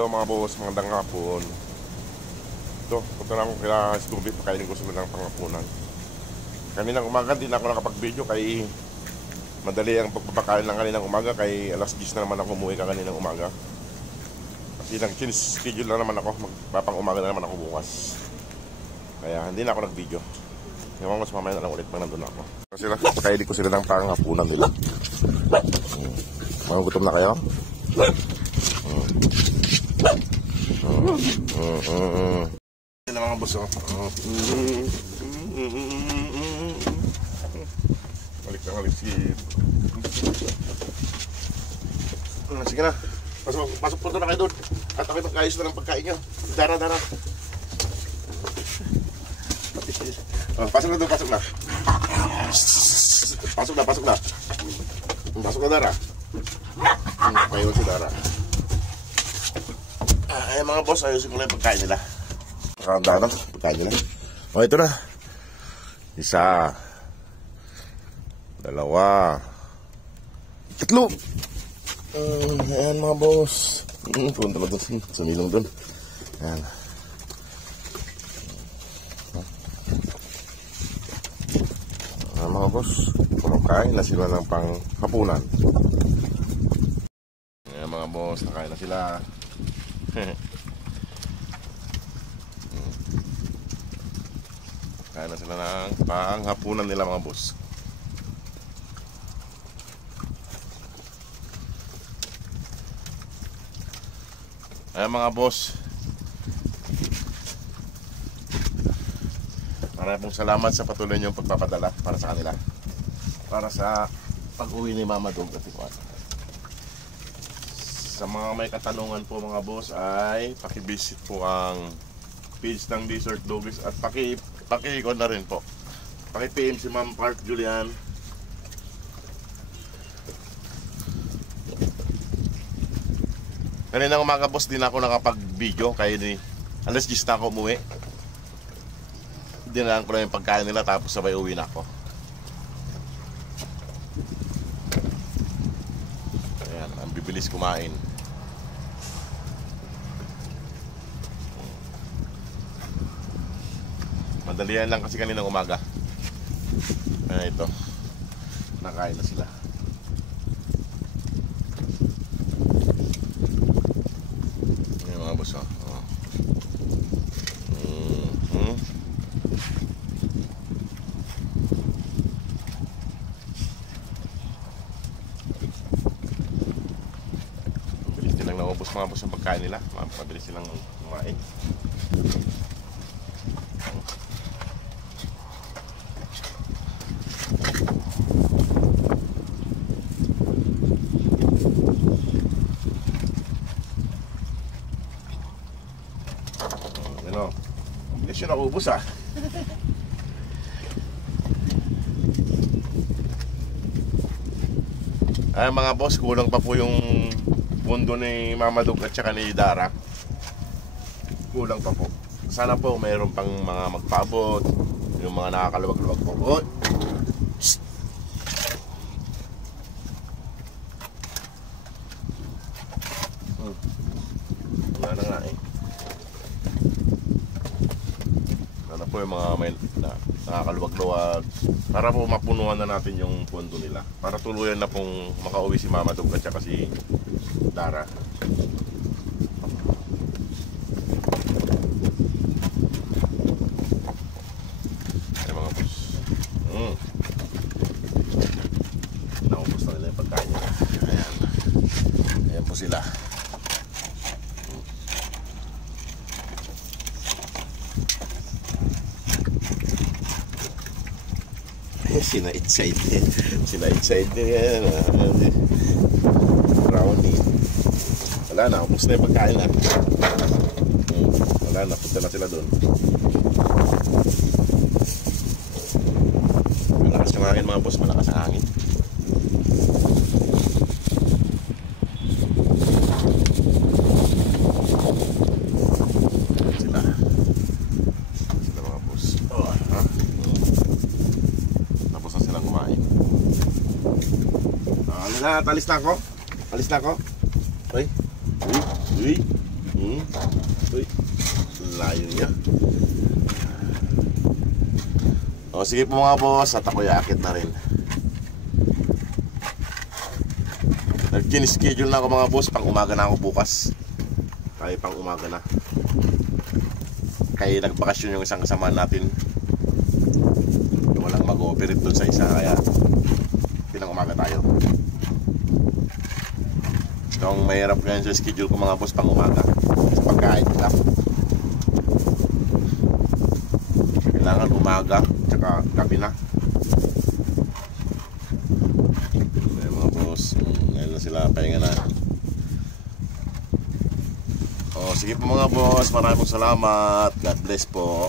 Hello mga boss, magandang hapon. Ito, punta na akong kila Scooby, pakainin ko sila ng pangapunan. Kaninang umaga, di na ako nakapag-video kay madali ang pagpapakain ng kaninang umaga. Kay alas 10 na naman ako umuwi ka kaninang umaga. Kasi nag-schedule na naman ako, magpapang umaga na naman ako bukas. Kaya hindi na ako nag-video. Ewan ko sa mamaya na lang ulit pag nandun ako. Kasi pakainin ko sila ng pangapunan nila. Magugutom na kayo? Yan ang mga boss, oh. Balik na balik si... Sige na. Pasok po na kayo doon. At ako'y magkayos na ng pagkain nyo. Dara. Pasok na doon, pasok na. Pasok na, Dara. Payo si Dara. Ay mga boss, ayusin ko na yung pagkain nila. Nakakanda na, pagkain nila. O, ito na. Isa. Dalawa. Tatlo. Ayan mga boss. Punta na doon. Sumilong doon. Ayan. Ayan mga boss. Kumakain na sila ng panghapunan. Ayan mga boss, nakain na sila. Kaya na sila ng panghapunan nila mga boss. Ayan mga boss, maraming salamat sa patuloy niyong pagpapadala para sa kanila, para sa pag-uwi ni Mama Dog at Ikuan. Sa mga may katanungan po mga boss ay pakivisit po ang page ng Desert Doggies at paki-icon na rin po. Paki-PM si Ma'am Park Julian. Kanina umaga boss, di na ako nakapag-video kaya ni alas 10 na ako umuwi. Dinalaan ko lang yung pagkain nila tapos sabay uwi na ako. Ayan, ang bibilis kumain. Madalian lang kasi kaninang umaga. Ito, nakain na sila. Ayan mga boss, oh. Mabilis nilang naubos mga boss ang pagkain nila. Mabilis silang kumain. Bilis yun naubos ah. Ay mga boss, kulang pa po yung pundo ni Mama Dog at saka ni Dara. Kulang pa po. Sana po mayroon pang mga magpabot, yung mga nakakaluwag-luwag po. Oh. Wala na nga eh. Sana po yung mga may nakakaluwag-luwag para po mapunuan na natin yung pundo nila, para tuluyan na pong makauwi si Mama Dog at saka si Dara. Ay mga boss, naubos na nila yung pagkain nila. Ayan po sila. Sina-inside yan. Brownie. Wala na, ubos na yung pagkain na. Wala na, punta na sila doon. Malakas yung hangin mga boss, malakas ang hangin. Sila mga boss. Tapos na silang kumain. Alis na ako. Uy. Uy, layo niya. O sige po mga boss, at ako'y aakit na rin. Nag-schedule na ako mga boss, pang umaga na ako bukas. Kaya pang umaga na. Kaya nagbakasyon yung isang kasama natin. Yung walang mag-ooperate dun sa isa, kaya pinang umaga tayo. So ang mahirap ngayon sa schedule ko mga boss, pang umaga. Sa pagkain nila. Kailangan umaga, tsaka gabi na. Mga boss, ngayon na sila, pahinga na. O sige po mga boss, maraming salamat. God bless po.